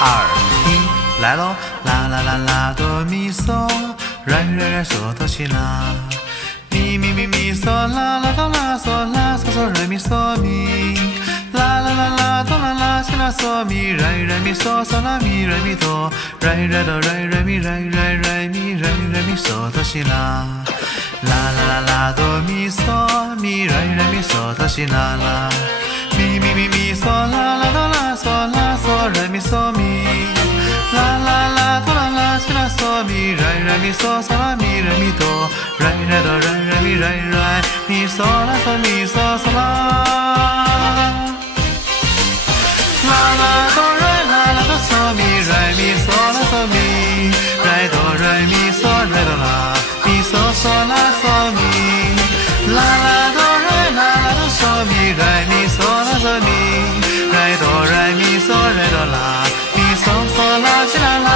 1、2、1，来喽！啦啦啦啦哆咪嗦，来来来嗦哆西啦，咪咪咪咪嗦啦啦哆啦嗦啦嗦嗦来咪嗦咪，啦啦啦啦哆啦啦西啦嗦咪，来来咪嗦嗦啦咪来咪哆，来来哆来来咪来来来咪来来咪嗦哆西啦，啦啦啦啦哆咪嗦咪来来咪嗦哆西啦啦。咪咪咪咪嗦啦啦哆啦嗦啦嗦来咪嗦咪，啦啦啦哆啦啦西啦嗦咪，来来咪嗦嗦啦咪来咪哆，来来哆来来咪来来咪嗦啦嗦咪嗦嗦啦，啦啦哆来啦啦哆嗦咪来咪嗦啦嗦咪，来哆来咪嗦来哆啦咪嗦嗦啦嗦咪，啦啦哆来啦啦哆嗦咪来咪嗦。嗦咪，来哆来咪嗦来哆啦，咪嗦嗦啦西啦啦。